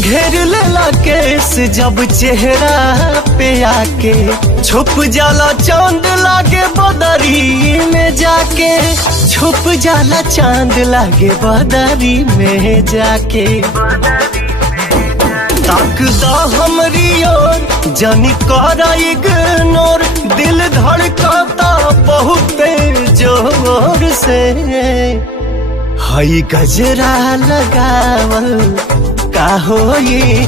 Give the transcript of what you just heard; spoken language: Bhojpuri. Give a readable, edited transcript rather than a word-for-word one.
घेर लेला केस जब चेहरा पे आके, छुप जाला चांद लागे बदरी में जाके, छुप जाला चांद लागे बदरी में जाके। ताकदा हमरी ओर जानी करा इग्नोर, दिल धड़काता बहुत जोर से। हई गजरा लगावल का होई